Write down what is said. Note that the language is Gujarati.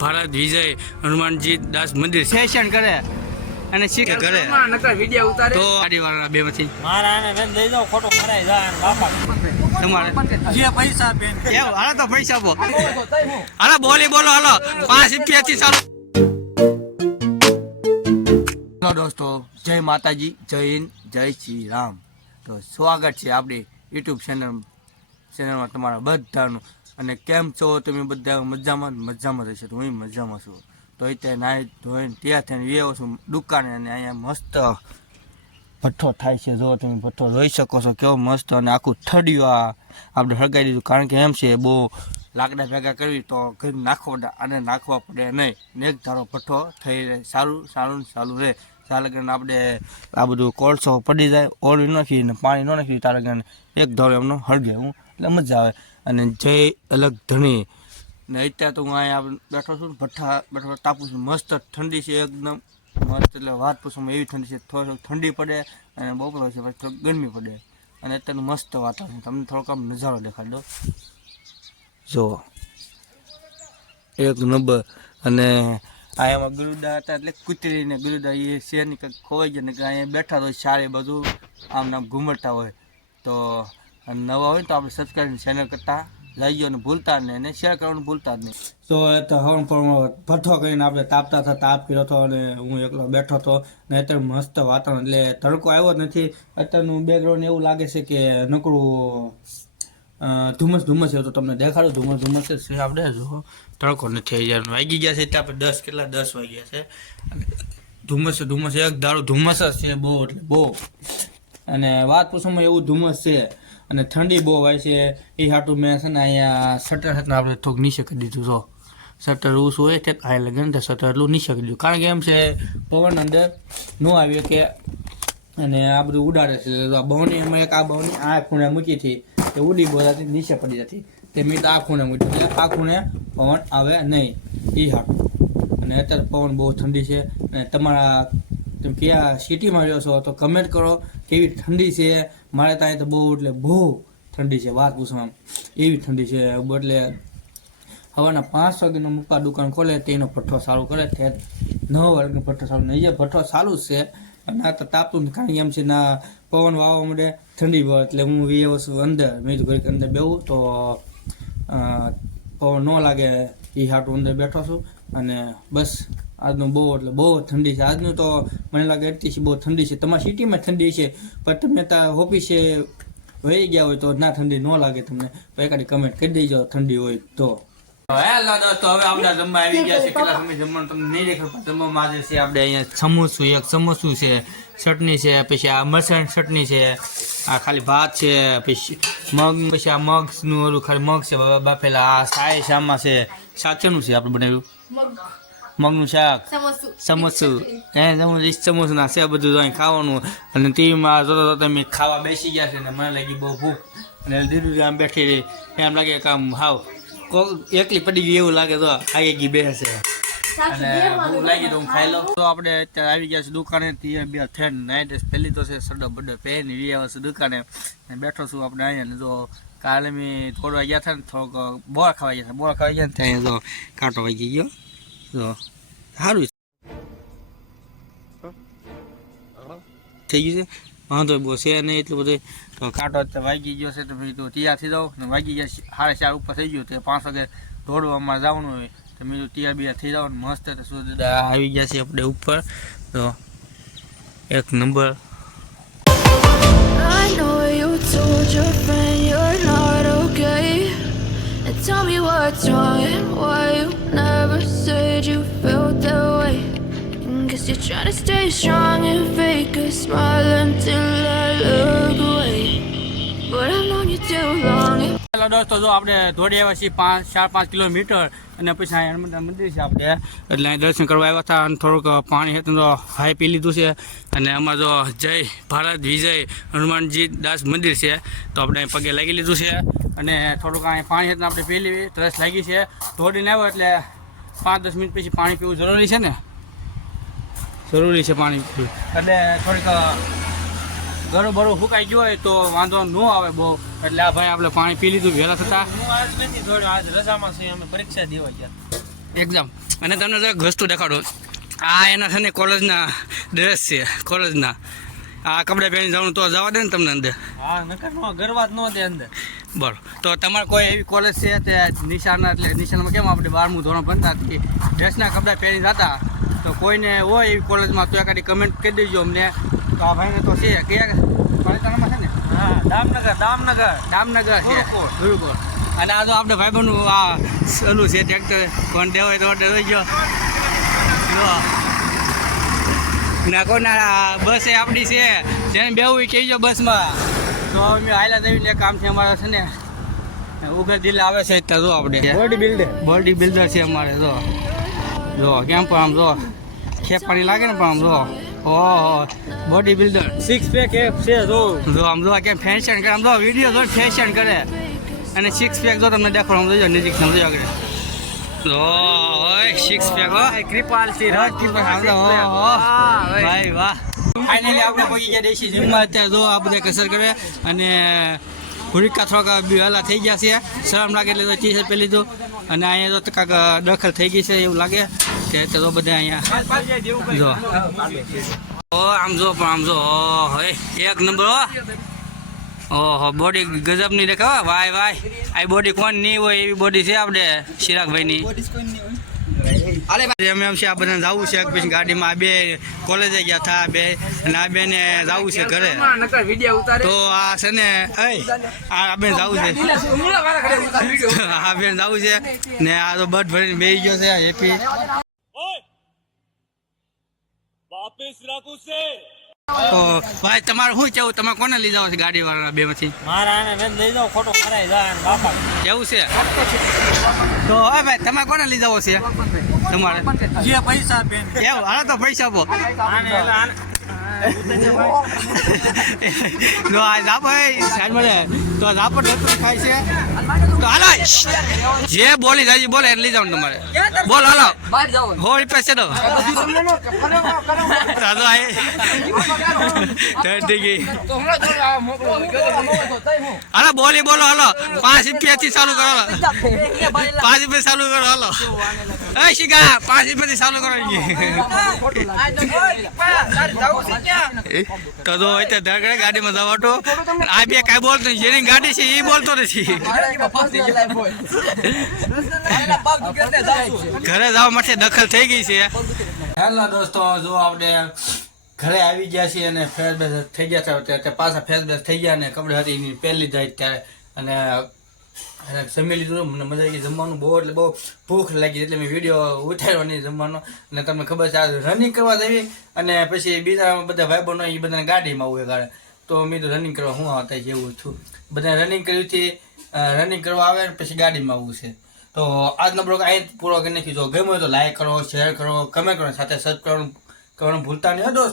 ભારત વિજય હનુમાનજી દાસ મંદિર સેશન કરે અને શીખે કરે. તો ગાડીવાળા બે માંથી મારા આને બેન દઈ દો ખોટો ભરાઈ જાય બાપા. તમારે. જે પૈસા બેન. એવું હાલો તો પૈસા આપો. હાલો બોલી બોલો હાલો. પાંચ રૂપિયાથી ચાલુ. હેલો દોસ્તો જય માતાજી જય હિન્દ જય શ્રી રામ. તો સ્વાગત છે આપણી યુટ્યુબ ચેનલ ચેનલમાં તમારા બધાનું. અને કેમ છો? તમે બધા મજામાં મજામાં રહેશે તો હું મજામાં છું. તો તે નાહી ધોઈને ત્યાં થઈને વ્યવ છું દુકાને અને અહીંયા મસ્ત ભઠ્ઠો થાય છે. જો તમે ભઠ્ઠો જોઈ શકો છો કેવો મસ્ત અને આખું ઠડ્યું આ આપણે હળગાવી દીધું. કારણ કે એમ છે, બહુ લાકડા ભેગા કરવી તો ઘર નાખવા અને નાખવા પડે નહીં. ને એક ધારો ભઠ્ઠો થઈ રહે. સારું સારું ને સારું રહે. કરીને આપણે આ બધું કોલસો પડી જાય ઓળી નાખી ને પાણી ન નાખી તારે કરીને એક ધારો એમનો હળગે. હું એટલે મજા આવે. અને જય અલગ ધણી. ને અત્યારે તો હું અહીંયા બેઠો છું ભઠ્ઠા, બેઠો તાપું છું. મસ્ત ઠંડી છે એકદમ. મસ્ત એટલે વાત પૂછવામાં એવી ઠંડી છે થોડોક ઠંડી પડે અને બપોર છે, પછી થોડીક ગરમી પડે. અને અત્યારનું મસ્ત વાતાવરણ તમને થોડોક આમ નજારો દેખાડી જો, એક નંબર. અને આ એમાં ગુરુદા હતા એટલે કૂતરીને ગરુડા એ શેરની કંઈક ખોવાઈ ગયા ને અહીંયા બેઠા તો સારી બધું આમ નામ ઘૂમરતા હોય. તો અને નવા હોય તો આપણે સબસ્ક્રાઈબ ચેનલ કરતા લઈ અને ભૂલતા નહીં અને શેર કરવાનું ભૂલતા જ નહીં. તો હવન પણ ભઠ્ઠો કરીને આપણે તાપતા હતા, તાપ કર્યો હતો અને હું એકલો બેઠો હતો. ને અત્યારે મસ્ત વાતાવરણ, એટલે તડકો આવ્યો જ નથી. અત્યારનું બેકગ્રાઉન્ડ એવું લાગે છે કે નકરું ધુમ્મસ ધુમ્મસ છે. તો તમને દેખાડો, ધુમ્મસ ધુમ્મસ છે. આપણે જો, તડકો નથી જાય વાગી ગયા છે એટલે આપણે દસ, કેટલા? દસ વાગ્યા છે. ધુમ્મસ ધુમ્મસ, એક દાડો ધુમ્મસ જ છે બહુ, એટલે બહુ. અને વાત પૂછવામાં એવું ધુમ્મસ છે. અને ઠંડી બહુ હોય છે, એ હાટું મેં છે ને અહીંયા શટર હતું આપણે થોડુંક નીચે કરી દીધું, જો. શટર ઊંચું હોય તે હાઈ લગે ને શટર એટલું નીચે કરી દીધું. કારણ કે એમ છે, પવન અંદર ન આવ્યો કે અને આ બધું ઉડાડે છે. તો આ બહુની અમે એક આ બહુની આ ખૂણે મૂકી હતી તે ઉડી બોલાતી નીચે પડી જતી તે મેં તો આ ખૂણે મૂકી એટલે આ ખૂણે પવન આવે નહીં, એ હાટું. અને અત્યારે પવન બહુ ઠંડી છે અને તમારા તમે કયા સિટીમાં રહ્યો છો, તો કમેન્ટ કરો કેવી ઠંડી છે. મારે ત્યાં તો બહુ, એટલે બહુ ઠંડી છે. વાત પૂછવામાં એવી ઠંડી છે. એટલે હવાના પાંચ વાગ્યાનો મુકા દુકાન ખોલે, તેનો ભઠ્ઠો સારું કરે. તે નવ વાગ્યાનો ભઠ્ઠો સારું નહીં, એ ભઠ્ઠો સારું જ છે. અને તો તાપતું. કારણ એમ છે ના પવન વાવવા માંડે ઠંડી પડે. એટલે હું એ વસ્તુ અંદર, મેં ઘડીક અંદર બેવું તો પવન ન લાગે, એ હાટું અંદર બેઠો છું. અને બસ આજનું બહુ એટલે બહુ ઠંડી છે. આજનું તો મને લાગે એટલી બહુ ઠંડી છે. તમારી સિટીમાં ઠંડી છે પણ તમે ત્યાં ઓફિસે વહી ગયા હોય તો ના ઠંડી ન લાગે તમને. એકાદી કમેન્ટ કરી દેજો ઠંડી હોય તો. હેલો દોસ્તો હવે આપણે જમવા આવી ગયા છે. કેટલા સમય જમવાનું તમને નહીં જમવામાં આજે છે આપણે અહીંયા સમોસું એક સમોસું છે ચટણી છે પછી આ મરચાં ચટણી છે આ ખાલી ભાત છે પછી મગ પછી આ મગનું ઓલું ખાલી મગ છે બાફેલા આ સાય શામાં છે સાચેનું છે આપણે બનાવ્યું. મગનું શાક સમોસું. હે સમોસું સમોસું ના છે બધું અહીં ખાવાનું. અને ટીવીમાં જોતા જોતા મેં ખાવા બેસી ગયા છે ને મને લાગી બહુ ભૂખ. અને દીધું આમ બેઠી રહી. એમ લાગે કે આમ હાવ કોક એકલી પડી ગઈ એવું લાગે તો આગે ગઈ બેસે. અને લાગી તો હું ખાઈ લઉં. તો આપણે અત્યારે આવી ગયા છે દુકાને ત્યાં બે થઈને નાઇટ પહેલી તો છે સડો બડો પહેરી આવે છે દુકાને. બેઠો છું આપણે અહીંયા ને જો કાલે મેં થોડવા ગયા હતા ને થોડોક બોર ખાવા ગયા હતા બોર ખાવા ગયા ને ત્યાં જો કાંટો વાગી ગયો. જો સારું થઈ ગયું છે વાંધો બહુ છે નહીં એટલું બધું તો કાંટો વાગી ગયો છે તો ભાઈ તો તૈયાર થઈ જાઓ ને વાગી ગયા સાડા ચાર ઉપર થઈ ગયું તો પાંચ વાગે દોડવા અમારે જવાનું હોય તો મેં તો તૈયાર બિયાર થઈ જાઓ ને મસ્ત સુધી આવી ગયા છે આપણે ઉપર તો એક number I know you told your friend you're not okay. And tell me what's wrong and why you Trying to stay strong and fake a smile until I look away. But I've known you too long. Hello દોસ્તો, જો આપણે દોડી આવ્યા છીએ પાંચ, ચાર, પાંચ કિલોમીટર અને પછી અહીંયા મંદિર છે આપણે. એટલે અહીં દર્શન કરવા આવ્યા હતા અને થોડુંક પાણી હતું તો હાઈ પી લીધું છે. અને આમાં જો જય ભારત, વિજય હનુમાનજી દાસ મંદિર છે. તો આપણે પગે લાગી લીધું છે. અને થોડુંક અહીં પાણી હતું આપણે પી લીધી તરસ લાગી છે. દોડીને આવ્યો એટલે પાંચ, દસ મિનિટ પછી પાણી પીવું જરૂરી છે ને? જરૂરી છે પાણી. એટલે થોડીક ગળું બરું ફૂંકાઈ ગયું હોય તો વાંધો ન આવે બહુ. એટલે આ ભાઈ આપણે પાણી પી લીધું વહેલા થતા. હું આજ નથી થોડું આજ રજામાં છે અમે પરીક્ષા દેવા ગયા. એક્ઝામ અને તમને તો એક વસ્તુ દેખાડો. આ એના છે ને કોલેજના ડ્રેસ છે કોલેજના. આ કપડાં પહેરીને જવાનું તો જવા દે ને તમને અંદર. હા નકર નો ગરવા જ નો દે અંદર. બરો તો તમારે કોઈ એવી કોલેજ છે તે નિશાના એટલે નિશાનમાં કેમ આપણે બારમું ધોરણ ભણતા? ડ્રેસના કપડાં પહેરી જતા? તો કોઈને હોય એવી કોલેજમાં તો એકાદી કમેન્ટ કરી દેજો અમને. તો આ ભાઈને તો છે કયા? પાલિતાણામાં છે ને? હા દામનગર દામનગર. દામનગર છે ગુરુકુળ. અને આ તો આપણે ભાઈબંધનું આ સલું છે ટ્રેક્ટર કોણ દેવો હોય તો ઓર્ડર લઈ ગયો. જો. ના કોના બસ એ આપણી છે જેને બેવું એ કહેજો બસમાં. તો અમે આયલા દેવીને કામ છે અમારે છે ને ઉગર દિલ આવે છે તો જો આપણે. બોડી બિલ્ડર બોડી બિલ્ડર છે અમારે જો. જો કેમ પણ આમ જો. ખેપ પાણી લાગે ને પણ આમ જો. ઓહો body builder six pack app છે જો. જો આમ જો કેમ ફેશન કરે? આમ જો વીડિયો જો ફેશન કરે. અને સિક્સ પેક જો તમને દેખાડો આમ જોજો નજીક સમજો આગળ. જો ઓય સિક્સ પેક હો. કૃપાલ સિંહ ભાઈ. વાહ. ફાઇનલી આપણે પહોંચી ગયા દેશી જીમમાં અત્યારે જો આ બધા કસર કરે. અને હુરિકા થોડાક વહેલા થઈ ગયા છે. શરમ લાગે એટલે તો શર્ટ પહેરી લીધું અને અહીંયા તો કાંક દખલ થઈ ગઈ છે એવું લાગે. કે તો બધા અહીંયા જો. ઓ, આમ જો પણ આમ જો. ઓહો એક નંબર, હો. ઓહો બોડી ગજબની દેખાવ વાય વાય. આ બોડી કોણ નહીં હોય એવી બોડી છે આપણે ચિરાગભાઈની છે, આ બધાને જવું છે પછી ગાડીમાં આ બે કોલેજે ગયા હતા બે, અને આ બેને જવું છે ઘરે. તો આ છે ને આ બેન જવું છે. આ બેન જવું છે. ને આ તો બટ ભરીને બેસી ગયો છે હેપી તો ભાઈ તમારે શું કેવું? તમે કોને લીધા છે ગાડી વાળા બે માંથી? મારા આને લઈ જાઓ ખોટો ભરાઈ જાય બાપા એવું છે? તો હવે ભાઈ તમે કોને લઈ જાવ છે? તમારે? જે પૈસા બેન. એવું? તો પૈસા આપો. આને સાહેબ જો આ જાપો એ સાઈડ મળે તો જાપો ડતું ખાય છે. તો હાલો. જે બોલી જાય બોલે એટલે જાવ તમારે. બોલ, હાલો. હો છે તો. સાદો આય. ઠંડી ગઈ. હાલો, બોલી, બોલો, હાલો. પાંચ રૂપિયા થી ચાલુ કરો, હાલો. પાંચ રૂપિયા ચાલુ કરો, હાલો. એ શિકા પાંચ રૂપિયા થી ચાલુ કરો તો તો. આ બે કાંઈ બોલતો જેની ગાડી છે એ બોલતો નથી. ઘરે જવા માટે દખલ થઈ ગઈ છે. હેલો દોસ્તો, જો આપણે ઘરે આવી ગયા છીએ અને ફેસ બેસ થઈ ગયા ત્યારે પાછા ફેસ બેસ થઈ ગયા અને કપડે હતી, એની પહેલી જાય ત્યારે. અને અને જમી લીધું મને મજા આવી જમવાનું બહુ, એટલે બહુ ભૂખ લાગી. એટલે મેં વીડિયો ઉઠાડ્યો નહીં જમવાનો. અને તમને ખબર છે આ રનિંગ કરવા જઈએ અને પછી બીજા બધા ભાઈ બનો એ બધાને ગાડીમાં આવું ગાડે તો મેં તો રનિંગ કરવા હું આવતા જેવું છું. બધા રનિંગ કર્યું છે રનિંગ કરવા આવે ને પછી ગાડીમાં આવવું છે. તો આજનો બ્લોગ અહીં પૂરો કરી નાખી જો ગમ્યો તો લાઈક કરો શેર કરો કમેન્ટ કરો, સાથે સબસ્ક્રાઈબ કરવાનું ભૂલતા નહીં દોસ્ત.